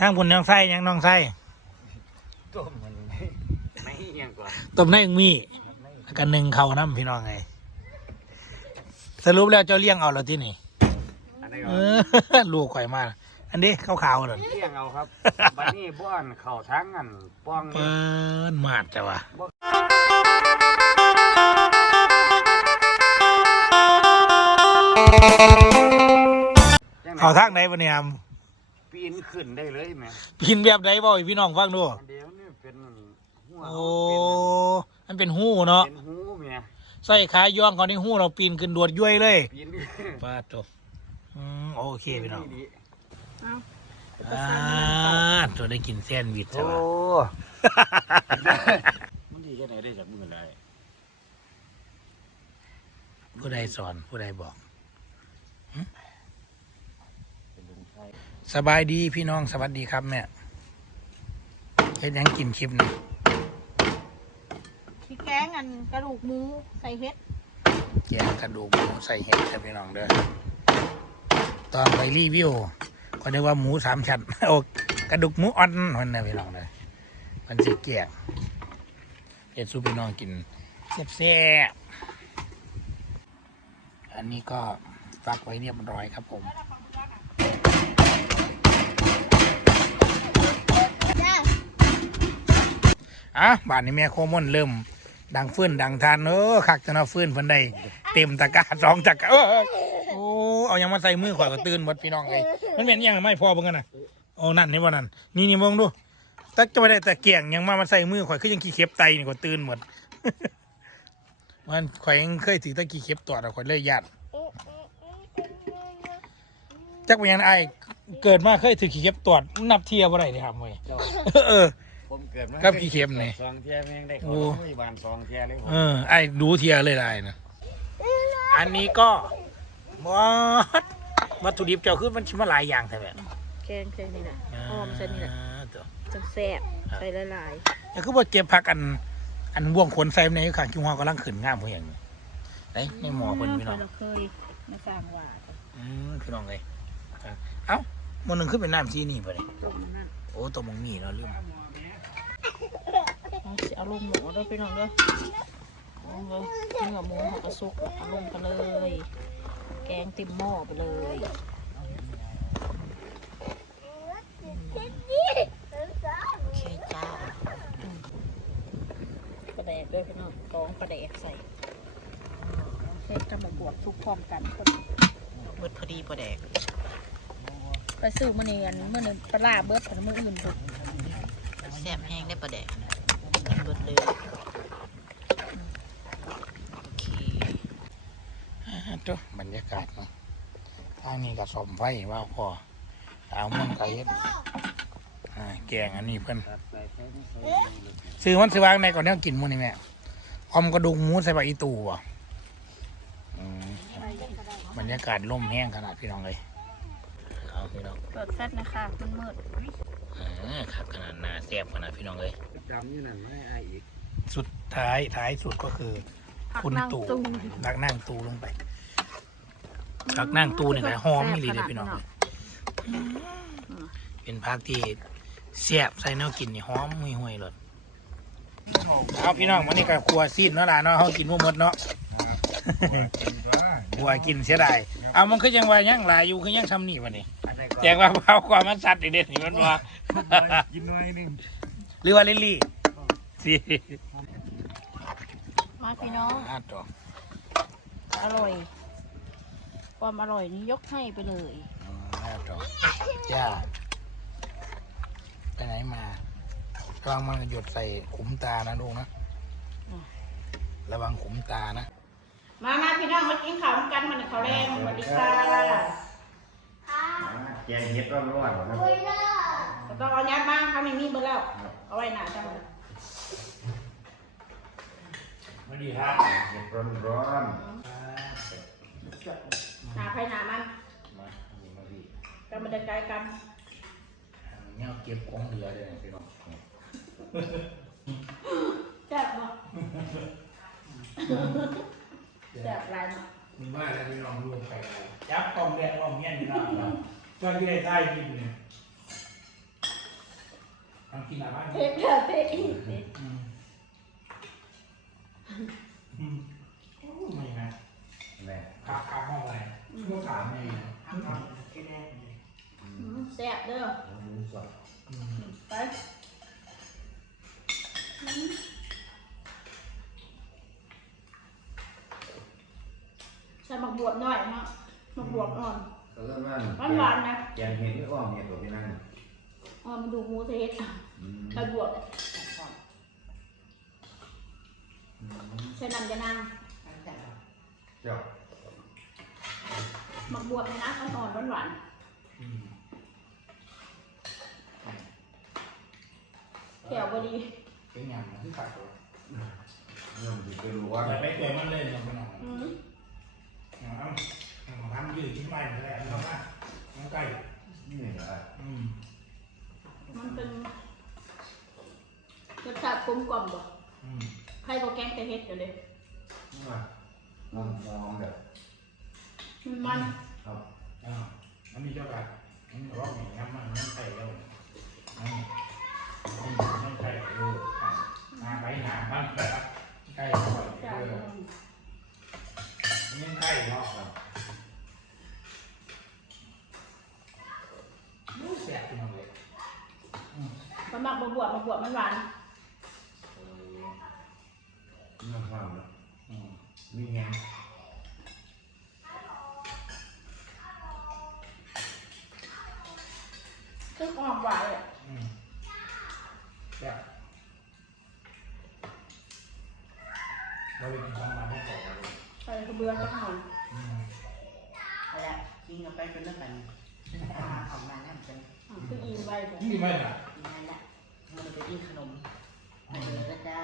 ทางบุญน้องไส้ยังน้องไส้ต้มมันไม่ยังกว่าต้มในอึ่งมีแล้วกันหนึ่งเขาน้ำพี่น้องไงสรุปแล้วเจ้าเลี้ยงเอาแล้วที่นี่อันนี้เอก็อลูกข่อยมาอันนี้ขาวๆเลยเลี้ยงเอาครับบัดนี้บ้านเข่าทั้งอันป้องเปิ้นมาดจ้ะวะจังเอาทางไหนวะเนี่ย ปีนขึ้นได้เลยแหม่พินแบบไหนบ่ให้พี่น้องฟังดู อันเดียวนี่เป็นหัวโอ้ มันเป็นหูเนาะเป็นหูแหม่ใส่ขาย่องเขาในหูเราปีนขึ้นดวดย้วยเลยปีนปาดตัวอืมโอเคพี่น้องดีเอาอ่าตัวได้กินแซนด์วิชโอ้ใช่ปะ มันดีแค่ไหนได้จากมือได้ผู้ใดสอนผู้ใดบอกเป็นลุงไทย สบายดีพี่น้องสวัสดีครับแม่เฮ็ดหยังกินคลิปนี้พี่แกงอันกระดูกหมูใส่เห็ดแกงกระดูกหมูใส่เห็ดครับพี่น้องเด้อตอนไปรีวิวก็นึกว่าหมูสามชั้นโอ้กระดูกหมูอ่อนคนนะพี่น้องเด้อมันสิแกงเฮ็ดสู้พี่น้องกินแซ่บๆอันนี้ก็ฟักไว้เรียบร้อยครับผม จ้า อะบ้านนี้แม่โคมอนเริ่ม ดังฟื้นดังทานเออคักจะน่าฟื้นเพิ่นได้เต็มตะกร้าสองตะกร้าเออเออโอ้เอายังมาใส่มือข่อยก็ตื่นหมดพี่น้องเลยมันเป็นยังไม่พอเบิ่งกันน่ะโอ้นั่นนี่ว่านั่นนี่นี่เบิ่งดูตักจะไปได้แต่เกี่ยงยังมามาใส่มือข่อยคือยังขี้เข็บไตนี่ก็ตื่นหมดมันข่อยยังเคยถือตะขี้เข็บตัวแต่ข่อยเลยญาติจักเป็นยังไงเกิดมาเคยถือขี้เข็บตัวนับเทียบ่ได้เลยครับเว้ยเจ้าเออ ผมเกิดมากับขี้เข็มนี่สองเทียแม่งได้โอ้เขาไม่บานสองเทียเลยผมเออไอ้ดูเทียเลยได้นะอันนี้ก็วัดวัตถุดิบเจ้าคือมันชิมาหลายอย่างแต่แบบแกงใส่นี่แหละหอมใส่นี่แหละตัวจังแซ่บใส่หลายแต่คือว่าเก็บผักอัน อันว่วงขนใส่ในข้างคิวฮอกำลังขึ้นงามพวกอย่างนี้ไอ้ในหมอๆเพิ่นพี่น้องเราเคยมาสั่งว่าอืมพี่น้องเลยเอ้ามันหนึ่งขึ้นเป็นน้ำซีนี่ไปเลยต้มนั่นโอ้ตัวมังมีเราะลืมเอาสิ เอาลงหมูด้วยพี่น้องเด้อลงเลยเนื้อหมูหักกระซุกเอาลงกันเลย แกงติ่มหม้อไปเลยโอเคจ้าอืมปลาแดกด้วยพี่น้องกองปลาแดกใส่เส้นกระบอกบวกทุกพร้อมกันคนเบิดพอดีพอแดกไปซื้อมื่อนี้กันมื่อนึงปลาร้าเบิดแต่มื่ออื่นบุกแซ่บแห้งได้ประเดะเบิด เลยโอเคอ่าตัวบรรยากาศเนาะทางนี้ก็สอมไฟว่าพอเอามันก็เฮ็ดอ่าแกงอันนี้เพิ่นตัดใส่ใส่ใส่ซื้อมันซื้อวางในก่อนเนี่ยกินมื้อนี้แม่ออมกระดูกหมูใส่ใบอีตูบ่อืมบรรยากาศล่มแห้งขนาดพี่น้องเลยเอาพี่น้องเปิดแฟตนะคะมันมืดเออ ครับขนาดหนาแซ่บขนาดพี่น้องเลยจำอยู่นั่นไม่อายอีกสุดท้ายท้ายสุดก็คือผักคุณนางตู่ตูรักนั่งตูลงไปรักนั่งตูนี่ก็หอมมีหลีเลยพี่น้องเลยเป็นพักที่แซ่บใส่แนวกินนี่หอมห่วยห่วยๆเลยเอาพี่น้องวันนี้ก็ครัวซีดเนาะล่ะเนาะเขากินบ่หมดเนาะบัวกินเสียดาย เอามันคือยังว่ายังหลายอยู่คือยังทำนี่วันนี้อันไหนก็แจงว่าเผาความมันสัตว์อีกเด็ดนี่มันว่า กินหน่อยหนึงหรือว่าลิลลี่สิมาพี่น้อง อาตัวอร่อย ความอร่อยนี้ยกให้ไปเลย อาตัวจ้าไปไหนมาระวังมันหยดใส่ขุมตานะลูกนะ ระวังขุมตานะ มามาพี่น้องมากินข้าวกันมันข้าวแรงสวัสดีค่ะ แกงเห็ดร้อนๆครับ ต้องเอายัดบ้างถ้าไม่มีเบอร์แล้ว เอาไว้หนาจังเลยสวัสดีครับเห็ดร้อนหนาไผ่หนามันมาอันนี้มาพี่กันมาเดินไกลกันเนี่ยเก็บของเหลือเลยนะพี่น้องแซ่บเนาะแซ่บหลายเนาะมีว่าแล้วพี่น้องรวมไปแล้วจับกล้องแดงกล้องเงี้ยนี่นะก็ที่ได้ใต้ยินเนี่ย กินอะไรบ้างเผ็ดเผ็ดเผ็ดอีกอืมอืมโอ้ไม่นะแม่ขาขาห้องอะไรเมื่อถามไม่นะอืมแซ่บเด้อหมูสับอืมไปอืมใส่หมักบวบหน่อยเนาะหมักบวบอ่อนก็เริ่มว่าหวานหวานๆนะ แกงเห็ดไม่อ้อมเห็ดตัวที่นั่น อ่อนมันดูหมูเทสอืมใส่บวบใส่น้ำยานางเจ้าหมักบวบเนี่ยนะอ่อนๆหวานอืมๆแถวบดีเป็นอย่างนั้นที่ขาดตัวเริ่มจะรู้ว่าแต่ไปตัวมันเลยลงไปหน่อยอืมเอาเอาทำยืดชิ้นใหม่ไปเลยเอามาน้ำไก่นี่เหรออืม มันเป็นรสชาติกลมกล่อมบ่อืมใครก็แกงแต่เฮ็ดอยู่เลยว่ามองมองแบบมันมันครับอ่ามันมีเจ้ากัดมันร้องอย่างนี้มันน้ำไก่แล้วอืมน้ำไก่เออมาไปหนามันไก่อร่อยจ้าเออนี่ไก่เนาะครับรู้แสบจริงเลยอื มมันหมักบวบๆมาบวบมันหวานเออน้ำข้าวนะอืมมีแงงซึ่งออกหวานเลยอืมแบบเราไปกินของมันให้ต่อเลยใส่กระเบือสักหน่อยอืมเอาละกินกันไปจนเลิกกันอาหารออกมาแล้วเป็นอะคืออีไว้เลยนี่ไม่น่ะกินนั่นแหละ มันจะกินขนมไปเลยก็จ้า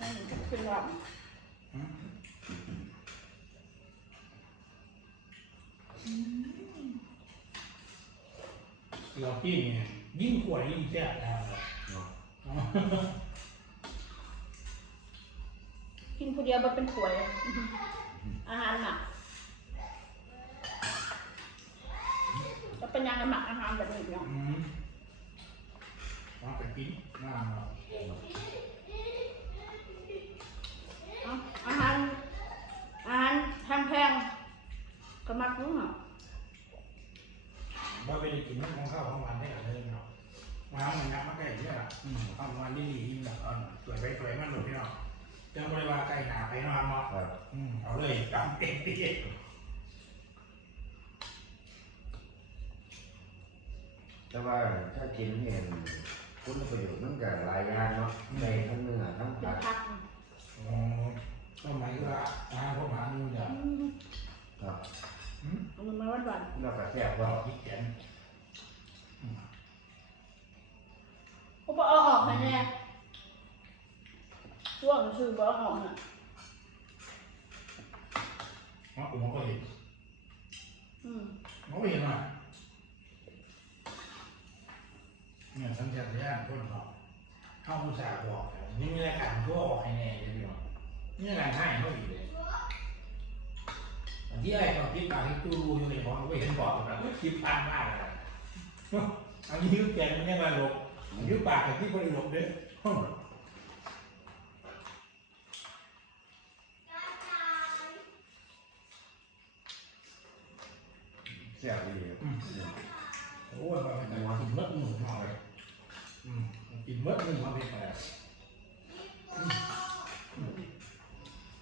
นี่มันขึ้นหวานอืมเราพี่เนี่ยยิ่งขวดยิ่งแซ่บนะเนาะ กินคนเดียวมันเป็นถ้วย อาหารหมักจะเป็นยังไงหมักอาหารแบบนี้เนาะอืมวางไปกินน้ำเนาะเอาอาหาร อาหารแพงๆก็มักนู้นเนาะว่าไปได้กินของข้าวของมันได้หลายเลยเนาะมามันนับมาใกล้เนี่ยล่ะอืมข้าวมันดีๆยิ่งแบบเออสวยไปสวยมันหมดพี่เนาะเจ้าบริวารไก่หนาไปเนาะเนาะครับอืมเอาเลยกำเต็มที่แต่ว่าถ้ากินเห็นคุณประโยชน์มันก็หลายอย่างเนาะในทั้งเนื้อทั้งเป็ผันกพักอ๋อก็หมายว่าอาหารพวกหมานู่นจะอืมครับอืมมันมาหวานหวานแล้วก็แซ่บก็ว่าคิดแขนๆเขาบอกเอาออกให้แน่ ช่วงชื่อบอกเอาออกน่ะเพราะผมก็เห็นอืมผมก็เห็นว่าเนี่ยสัญชาตญาณคนเขาเข้าอุตส่าห์บอกแล้วนี่มีรายการก็ออกให้แน่เลยพี่น้องนี่รายการให้เขาอีกเลยอันที่ไอ้ตอนที่ปากที่ตู้รู้อยู่ในบอกไม่เห็นบอกแบบคิดพลาดมากเลยอันนี้ยืดแกนมันยังไงหลบยืดปากกับที่คนหลบเด้อ แซ่บดีครับโอ้ยมันเป็นการกินเมื่อมือมาเลยอืมกินเมื่อมือมาเป็นอะไร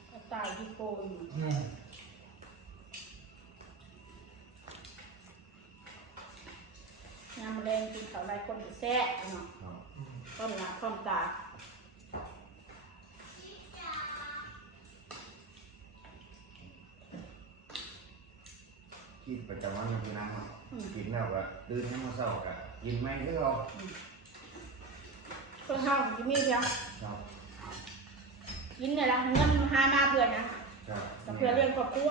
เอาตายที่โกนอืมงามแรงกินเขาไรคนจะแซ่บเนาะครับต้มหนักต้มตา กินประจำวันมันคือน้ำเนาะกินแล้วก็ตื่นขึ้นมาเช้าก็กินไม่คือเราเพื่อห้าวที่มีเพียงครับกินเนี่ยละเงินหามาเพื่อนะ ครับแต่เพื่อเลี้ยงครอบครัว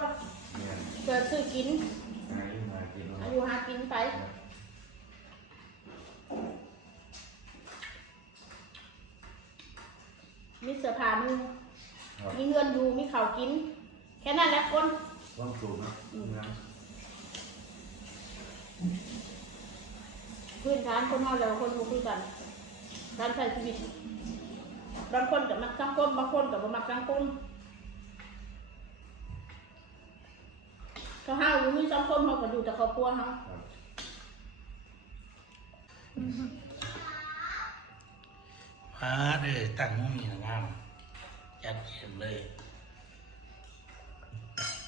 เนี่ยเพื่อซื้อกินหาอยู่มากินอายุหากินไปมีเสื้อผ้านุ่งครับมีเงินอยู่มีข้าวกิน แค่นั้นแหละคน ความสูงเนาะนะ พื้นฐานคนเฮาแล้วคนบ่คือกันการใช้ชีวิตบางคนก็มักสังคมบางคนก็บ่มักสังคมก็เฮาอยู่มีสังคมเฮาก็อยู่แต่ครอบครัวเฮาครับมาเด้อตั้งมุมนี่นะงามจัดเก็บเลย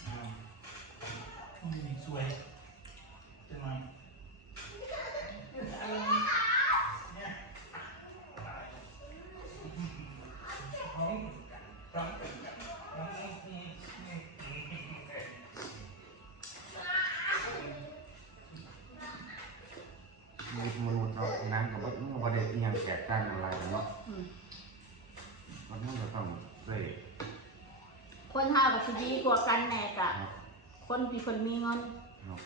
อืมมุมนี้สวย มีมนุษย์เรานั้นกับว่ามันประเด็นที่ยังแตกต่างอะไรกันเนาะอืมมันต้องจะต้องเลยคนเฮาก็สิดีกว่ากันแน่กะครับคนที่เพิ่นมีเงินครับ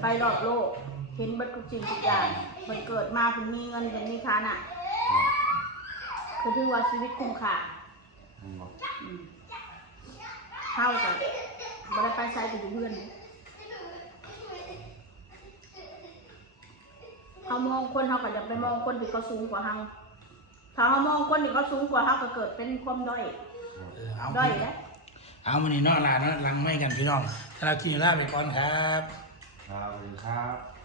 ไปรอบโลก เห็นเบัดทุกสิ่งทุกอย่างเพิ่นเกิดมาเพิ่นมีเงินเพิ่นมีฐานะคือถือว่าชีวิตคุ้มค่ามันบอกอืมเฮาก็บ่ได้ไปใช้ก็อยู่เพื่อน เฮามองคนเฮาก็อย่าไปมองคนที่เขาสูงกว่าเฮาถ้าเฮามองคนที่เขาสูงกว่าเฮาก็เกิดเป็นความด้อยเออเอาด้อยแล้วเอามันนี่เนอกลาเนาะลังไม่กันพี่น้องถ้าเรากินอยู่ลาไปก่อนครับ ครับสวัสดีครับ